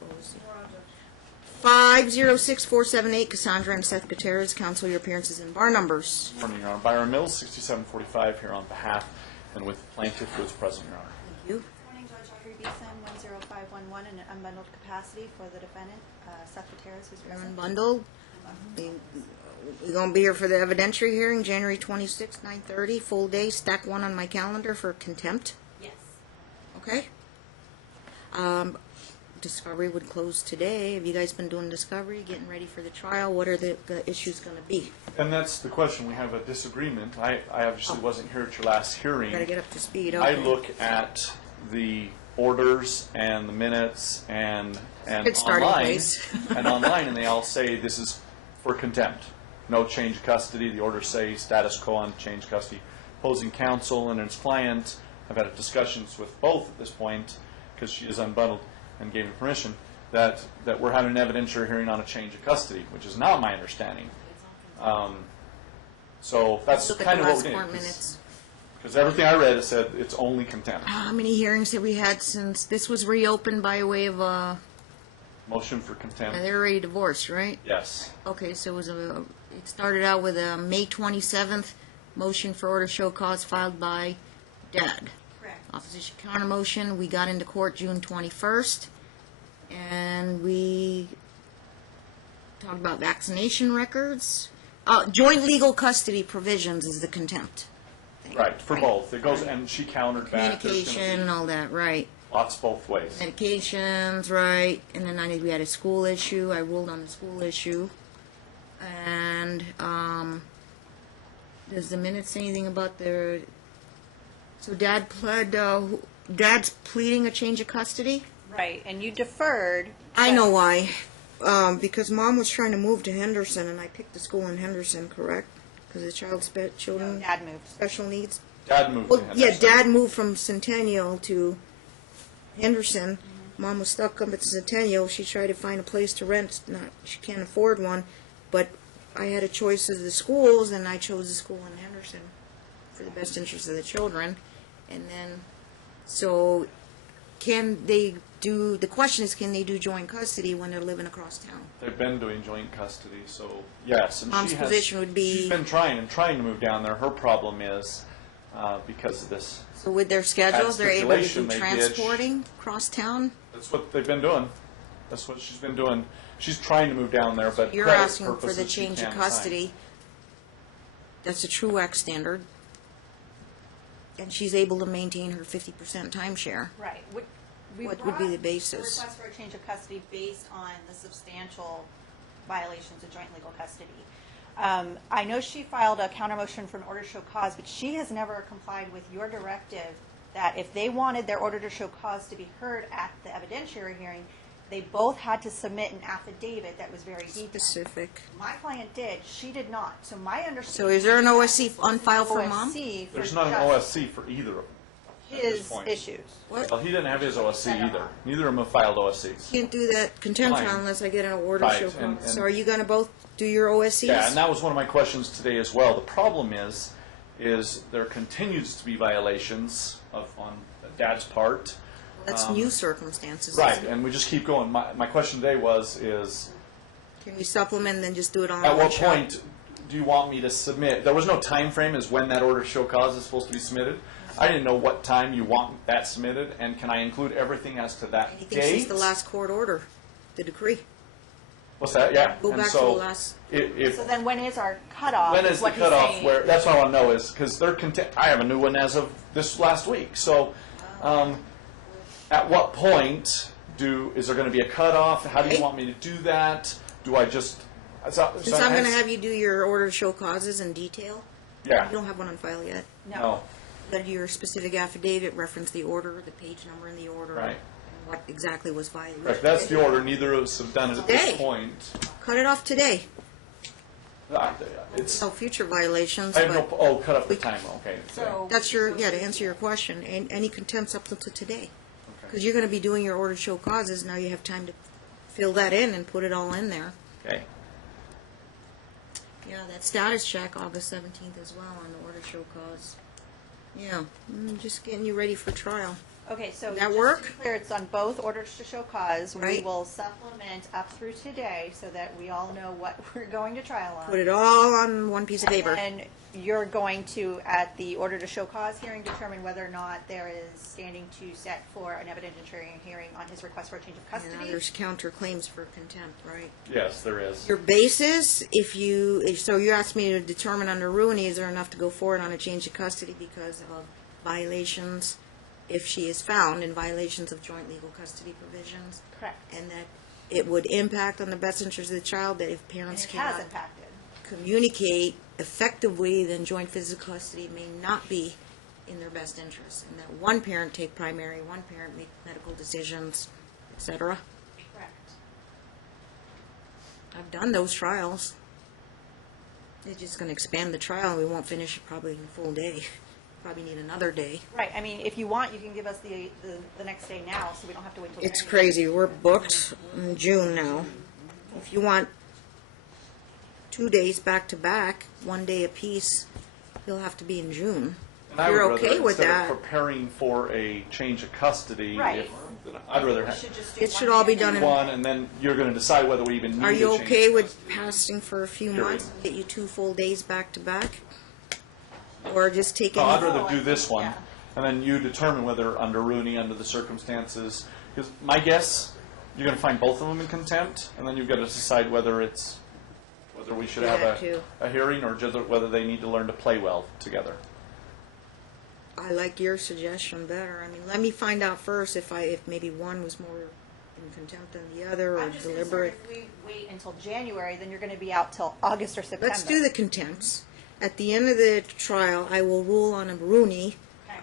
What was it? 506478, Cassandra and Seth Gutierrez. Counsel, your appearances and bar numbers. Good morning, Your Honor. Byron Mills, 6745, here on behalf and with the plaintiff who is present, Your Honor. Thank you. Good morning, Judge Audrey Beeson, 10511, in an unbundled capacity for the defendant, Seth Gutierrez, who's present. Unbundled. We're going to be here for the evidentiary hearing, January 26, 9:30, full day, stack one on my calendar for contempt. Yes. Okay. Discovery would close today. Have you guys been doing discovery, getting ready for the trial? What are the issues going to be? And that's the question. We have a disagreement. I obviously wasn't here at your last hearing. Got to get up to speed. I Okay. look at the orders and the minutes and Good starting online, place. and online, and they all say this is for contempt. No change of custody. The orders say status quo on change of custody. Opposing counsel and its client have had discussions with both at this point, because she is unbundled and gave me permission, that we're having an evidentiary hearing on a change of custody, which is not my understanding. So that's Look kind at of the what last we court did. minutes. Because everything I read, it said it's only contempt. How many hearings have we had since this was reopened by way of Motion for contempt. they're already divorced, right? Yes. Okay, so it started out with a May 27th motion for order show cause filed by Dad. Correct. Opposition counter motion. We got into court June 21st, and we talked about vaccination records. Joint legal custody provisions is the contempt thing. Right, for both. It goes, and she countered back. There's gonna Communication, all that, right. be lots both ways. Medications, right, and then we had a school issue. I ruled on the school issue. And does the minute say anything about so Dad pled, Dad's pleading a change of custody? Right, and you deferred. I know why. Because Mom was trying to move to Henderson, and I picked the school in Henderson, correct? Because the children Dad moved. special needs. Dad moved Well, to yeah, Henderson. Dad moved from Centennial to Henderson. Mom was stuck up at Centennial. She tried to find a place to rent. She can't afford one, but I had a choice of the schools, and I chose the school in Henderson for the best interest of the children. And then, so can they do? The question is, can they do joint custody when they're living across town? They've been doing joint custody, so yes. And Mom's she has, position would be- she's been trying to move down there. Her problem is because of this. So with their schedules, they're able to do stipulation, they did. transporting across town. That's what they've been doing. That's what she's been doing. She's trying to move down there, but You're credit asking for the purposes, she change of can't custody. That's a true X standard. And she's able to maintain her 50% timeshare. Right. What would be the basis? A request for a change of custody based on the substantial violations of joint legal custody. I know she filed a counter motion for an order to show cause, but she has never complied with your directive that if they wanted their order to show cause to be heard at the evidentiary hearing, they both had to submit an affidavit that was very detailed. Specific. My client did. She did not. So my understanding. So is there an OSC on file for Mom? OSC for There's not an just OSC for either of them at this his point. issues. What? Well, he didn't have his OSC either. Neither of them have filed OSCs. Can't do that contempt Fine. trial unless I get an order to Right, show and- cause. So are you going to both do your OSCs? Yeah, and that was one of my questions today as well. The problem is there continues to be violations on Dad's part. That's new circumstances. Right, isn't it? and we just keep going. My question today Can you supplement and then just do it all at in one what shot? point do you want me to submit? There was no time frame as when that order to show cause is supposed to be submitted. I didn't know what time you want that submitted, and can I include everything as to that Anything date? since the last court order, the decree. What's that? Yeah. Go and back to so the last. if So then when is our cutoff? when is the what he's cutoff? saying. Where that's what I want to know is because they're I have a new one as of this last week. So, at what point is there going to be a cutoff? How do you want me to do that? Do I just? Since I'm going to have you do your order to show causes in detail. Yeah. You don't have one on file yet. No. You got to do your specific affidavit, reference the order, the page number in the order. Right. And what exactly was violated. Correct. That's the order. Neither of us have done it at this Today. point. Cut it off today. It's. No future violations, I have no. but Oh, cut off the time. Okay. So that's to answer your question. And any contempts up until today. Because you're going to be doing your order to show causes, now you have time to fill that in and put it all in there. Okay. Yeah, that status check, August 17th as well on the order to show cause. Yeah, just getting you ready for trial. Okay, so That just work? to be clear, it's on both orders to show cause. We Right. will supplement up through today so that we all know what we're going to trial on. Put it all on one piece of paper. And you're going to, at the order to show cause hearing, determine whether or not there is standing to set for an evidentiary hearing on his request for a change of And now custody. there's counterclaims for contempt, right? Yes, there is. Your basis, so you asked me to determine under Rooney, is there enough to go forward on a change of custody because of violations, if she is found in violations of joint legal custody provisions? Correct. And that it would impact on the best interest of the child, that if And parents it has cannot impacted. communicate effectively, then joint physical custody may not be in their best interest, and that one parent take primary, one parent make medical decisions, et cetera. Correct. I've done those trials. It's just going to expand the trial, and we won't finish it probably in a full day. Probably need another day. Right, I mean, if you want, you can give us the next day now, so we don't have to wait till It's January. crazy. We're booked in June now. If you want 2 days back to back, 1 day apiece, you'll have to be in June. And I You're would rather, okay with instead that. of preparing for a change of custody, Right. I'd rather We have should just do It one should all be day. done in. one, and then you're going to decide whether we even need Are to you change okay with custody. passing for a few Period. months, get you 2 full days back to back? Or just take No, I'd any, rather do this one, Yeah. and then you determine whether under Rooney, under the circumstances, because my guess, you're going to find both of them in contempt, and then you've got to decide whether we should have Yeah, too. a hearing, or just whether they need to learn to play well together. I like your suggestion better. I mean, let me find out first if maybe one was more in contempt than the other, or I'm just concerned deliberate. if we wait until January, then you're going to be out till August or September. Let's do the contempts. At the end of the trial, I will rule on a Rooney Okay.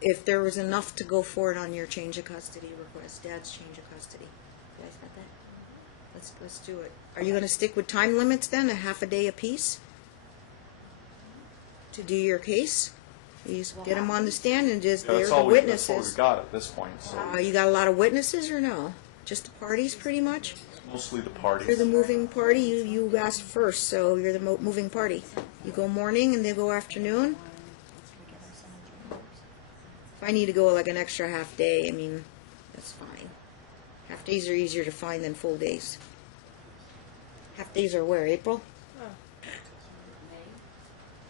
if there was enough to go forward on your change of custody request, Dad's change of custody. You guys got that? Let's do it. Are you going to stick with time limits then, a half a day apiece? To do your case? You just get them on the stand and just, Yeah, they're that's the all that's what witnesses. we've got at this point, so You got a lot of witnesses or no? Just the parties, pretty much? mostly the parties. You're the moving party, you asked first, so you're the moving party. You go morning and they go afternoon? If I need to go like an extra half day, I mean, that's fine. Half days are easier to find than full days. Half days are where, April?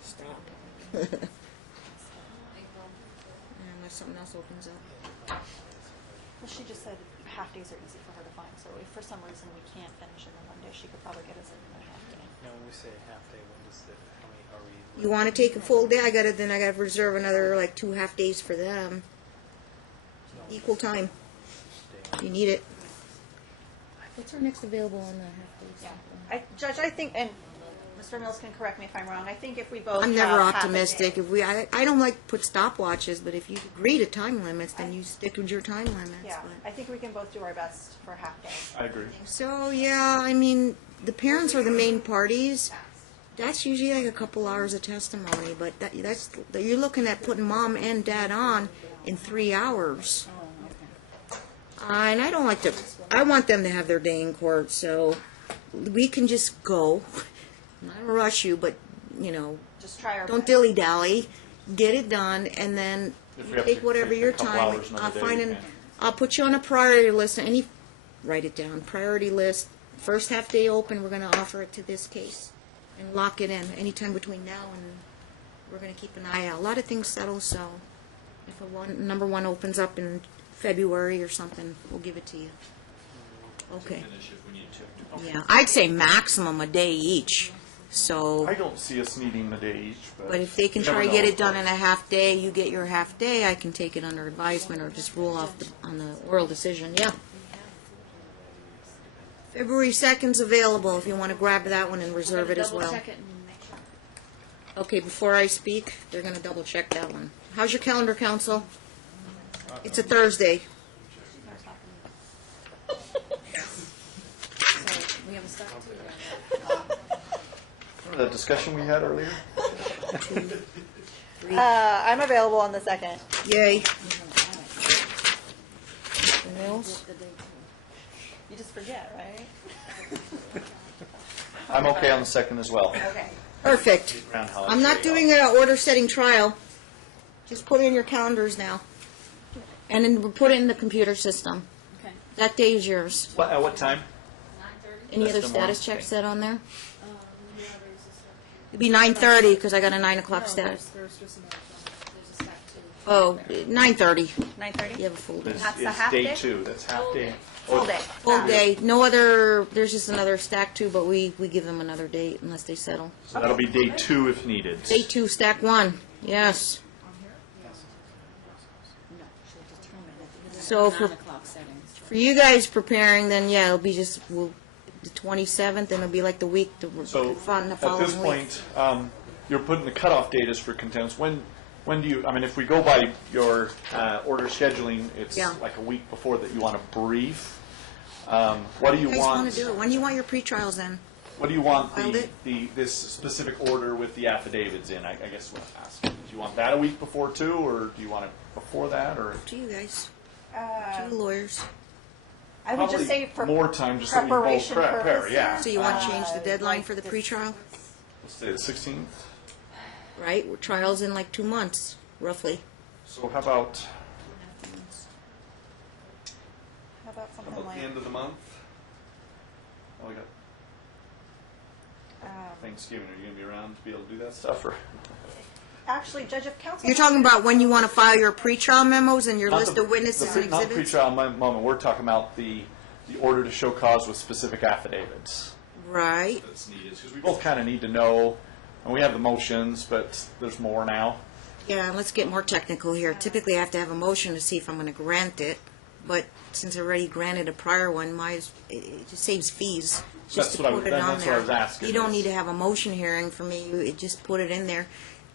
Stop. Unless something else opens up. Well, she just said half days are easy for her to find, so if for some reason we can't finish in the one day, she could probably get us in a half day. No, when we say half day, when does how many are we? You wanna take a full day, I gotta reserve another like 2 half days for them. Equal time. You need it. What's our next available on the half days? Yeah. Judge, I think, and Mr. Mills can correct me if I'm wrong, I think if we both I'm have never half a optimistic. day- If I don't like to put stopwatches, but if you agree to time limits, then you stick with your time limits. Yeah, but- I think we can both do our best for a half day. I agree. So, yeah, I mean, the parents are the main parties. That's usually like a couple hours of testimony, but you're looking at putting mom and dad on in 3 hours. And I don't like to, I want them to have their day in court, so we can just go. I'm not gonna rush you, but, Just try our don't best. dilly-dally, get it done, and then If you we have take to whatever take a your couple time. hours another I'll day, find we an, can. I'll put you on a priority list, write it down, priority list, first half day open, we're gonna offer it to this case, and lock it in, anytime between now and, we're gonna keep an eye out. A lot of things settle, so if number one opens up in February or something, we'll give it to you. Okay. Finish if we need to. Yeah, I'd say maximum a day each, so. I don't see us needing a day each, But if they can you never try to get know, it done of in a half day, you get your half day, I can take it under advisement or just rule off on the oral decision, yeah. February 2nd's available if you want to grab that one and reserve it as well. Okay, before I speak, they're going to double check that one. How's your calendar, council? It's a Thursday. Remember that discussion we had earlier? I'm available on the 2nd. Yay. Mr. Mills? You just forget, right? I'm okay on the 2nd as well. Okay. Perfect. Around I'm not doing an order-setting trial. Just put it in your calendars now. And then we'll put it in the computer system. Okay. That day is yours. At what time? 9:30? Any That's other the morning. status checks set on there? Yeah, there's a stack. It'd be 9:30, because I got a 9 o'clock No, status. there's just another one. There's a stack too. Oh, 9:30. 9:30? You have a full day. This That's the is half day day? 2. That's half Full day. day. Full day. Full day. No other, there's just another stack 2, but we give them another date unless they settle. So that'll be day 2 if needed. Day 2, stack 1, yes. So for, 9 o'clock settings. for you guys preparing, then yeah, it'll be just, the 27th, and it'll be like the week, the So following at this week. point, you're putting the cutoff date is for contempt. When do you, I mean, if we go by your order scheduling, it's Yeah. like a week before that you want to brief. What do you You guys want want? to do it? When do you want your pre-trials then? What do you want Filed it? this specific order with the affidavits in? I guess what I'm asking. Do you want that a week before too, or do you want it before that, or? To you guys, to the lawyers. I would just Probably say for more time, just so we both preparation prepare, purposes. yeah. So you want to change the deadline like for the this- pre-trial? Let's say the 16th. Right, trial's in like 2 months, roughly. So how about How about something the like, end of the month? Oh, we got um, Thanksgiving. Are you going to be around to be able to do that stuff, or? actually, Judge of Council. You're talking about when you want to file your pre-trial memos and your Not list the- of witnesses and Not exhibits? pre-trial moment, we're talking about the order to show cause with specific affidavits Right. that's needed. Because we both kind of need to know, and we have the motions, but there's more now. Yeah, let's get more technical here. Typically, I have to have a motion to see if I'm going to grant it, but since I already granted a prior one, it just saves fees just That's to what I put was- it on that's what I there. was asking You don't is- need to have a motion hearing for me, just put it in there.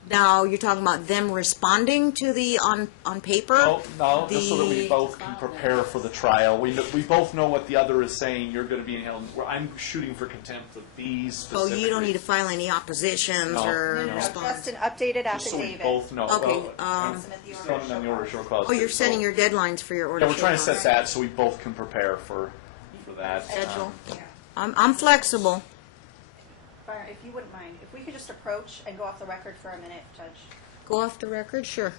Now, you're talking about them responding to the, on paper? No, just so that we The- both can prepare for the trial. We both know what the other is saying. You're going to be held. I'm shooting for contempt of these Oh, specifically. you don't need to file any oppositions No, or no, No, response? just an updated Just so we affidavit. both know. Okay, Submit the Just order on to the show order cause. show cause. Oh, you're too, setting so- your deadlines for your order. Yeah, we're trying to show set cause. that so we both can prepare for that. Schedule. I'm flexible. Byron, if you wouldn't mind, if we could just approach and go off the record for a minute, Judge. Go off the record, sure.